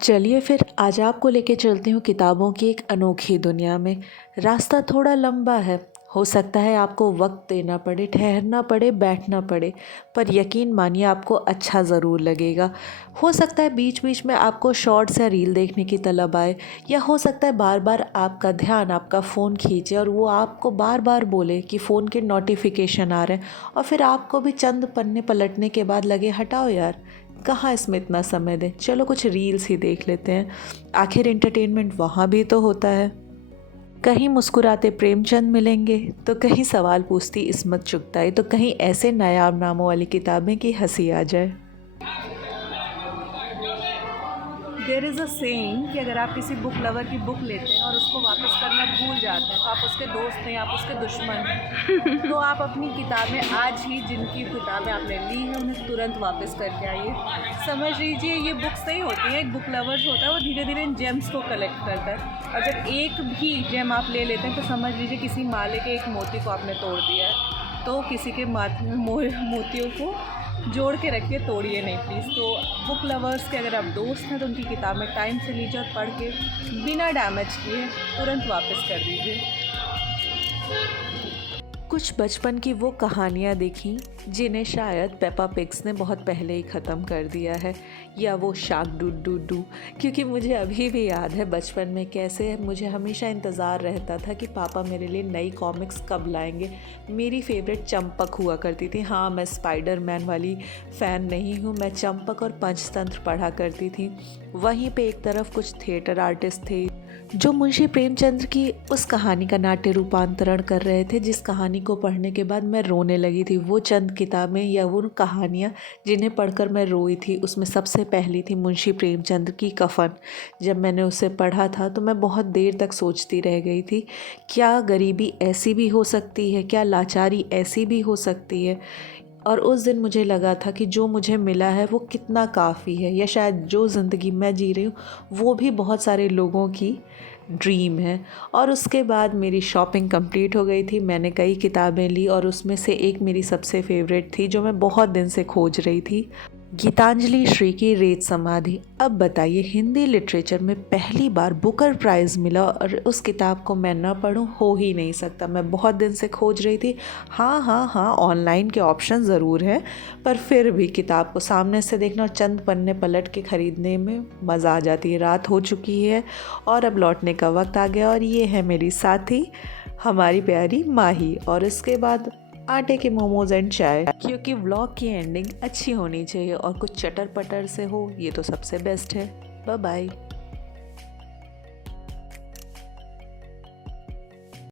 चलिए फिर आज आपको लेके चलती हूँ किताबों की एक अनोखी दुनिया में। रास्ता थोड़ा लंबा है, हो सकता है आपको वक्त देना पड़े, ठहरना पड़े, बैठना पड़े, पर यकीन मानिए आपको अच्छा ज़रूर लगेगा। हो सकता है बीच बीच में आपको शॉर्ट्स या रील देखने की तलब आए, या हो सकता है बार बार आपका ध्यान आपका फ़ोन खींचे और वो आपको बार बार बोले कि फ़ोन के नोटिफिकेशन आ रहे हैं, और फिर आपको भी चंद पन्ने पलटने के बाद लगे हटाओ यार, कहाँ इसमें इतना समय दें, चलो कुछ रील्स ही देख लेते हैं। आखिर एंटरटेनमेंट वहाँ भी तो होता है। कहीं मुस्कुराते प्रेमचंद मिलेंगे, तो कहीं सवाल पूछती इस्मत चुगताई, तो कहीं ऐसे नायाब नामों वाली किताबें की हंसी आ जाए। देर इज़ अ सेइंग कि अगर आप किसी बुक लवर की बुक लेते हैं और उसको वापस करना भूल जाते हैं तो आप उसके दोस्त हैं, आप उसके दुश्मन हैं। तो आप अपनी किताबें आज ही, जिनकी किताबें आपने ली हैं, उन्हें तुरंत वापस करके आइए। समझ लीजिए ये बुक्स नहीं होती हैं, एक बुक लवर जो होता है वो धीरे धीरे इन जेम्स को कलेक्ट करता है, और जब एक भी जेम आप ले लेते हैं तो समझ लीजिए किसी माले के एक मोती को आपने तोड़ दिया है। तो किसी के मोतियों को जोड़ के रखिए, तोड़िए नहीं प्लीज़। तो बुक लवर्स के अगर आप दोस्त हैं तो उनकी किताबें टाइम से लीजिए और पढ़ के बिना डैमेज किए तुरंत वापस कर दीजिए। कुछ बचपन की वो कहानियाँ देखी जिन्हें शायद पेपा पिग्स ने बहुत पहले ही ख़त्म कर दिया है, या वो शाक डू, क्योंकि मुझे अभी भी याद है बचपन में कैसे मुझे हमेशा इंतज़ार रहता था कि पापा मेरे लिए नई कॉमिक्स कब लाएंगे। मेरी फेवरेट चंपक हुआ करती थी। हाँ, मैं स्पाइडरमैन वाली फ़ैन नहीं हूँ, मैं चंपक और पंचतंत्र पढ़ा करती थी। वहीं पे एक तरफ कुछ थिएटर आर्टिस्ट थे जो मुंशी प्रेमचंद्र की उस कहानी का नाट्य रूपांतरण कर रहे थे, जिस कहानी को पढ़ने के बाद मैं रोने लगी थी। वो चंद किताबें या वो कहानियाँ जिन्हें पढ़कर मैं रोई थी, उसमें सबसे पहली थी मुंशी प्रेमचंद्र की कफ़न। जब मैंने उसे पढ़ा था तो मैं बहुत देर तक सोचती रह गई थी, क्या गरीबी ऐसी भी हो सकती है, क्या लाचारी ऐसी भी हो सकती है। और उस दिन मुझे लगा था कि जो मुझे मिला है वो कितना काफ़ी है, या शायद जो ज़िंदगी मैं जी रही हूँ वो भी बहुत सारे लोगों की ड्रीम है। और उसके बाद मेरी शॉपिंग कंप्लीट हो गई थी, मैंने कई किताबें ली और उसमें से एक मेरी सबसे फेवरेट थी जो मैं बहुत दिन से खोज रही थी, गीतांजलि श्री की रेत समाधि। अब बताइए, हिंदी लिटरेचर में पहली बार बुकर प्राइज़ मिला और उस किताब को मैं ना पढूं, हो ही नहीं सकता। मैं बहुत दिन से खोज रही थी। हाँ हाँ हाँ, ऑनलाइन के ऑप्शन ज़रूर हैं, पर फिर भी किताब को सामने से देखना और चंद पन्ने पलट के ख़रीदने में मज़ा आ जाती है। रात हो चुकी है और अब लौटने का वक्त आ गया, और ये है मेरी साथी हमारी प्यारी माही, और इसके बाद आटे के मोमोज एंड चाय, क्योंकि व्लॉग की एंडिंग अच्छी होनी चाहिए और कुछ चटर पटर से हो, ये तो सबसे बेस्ट है। Bye bye.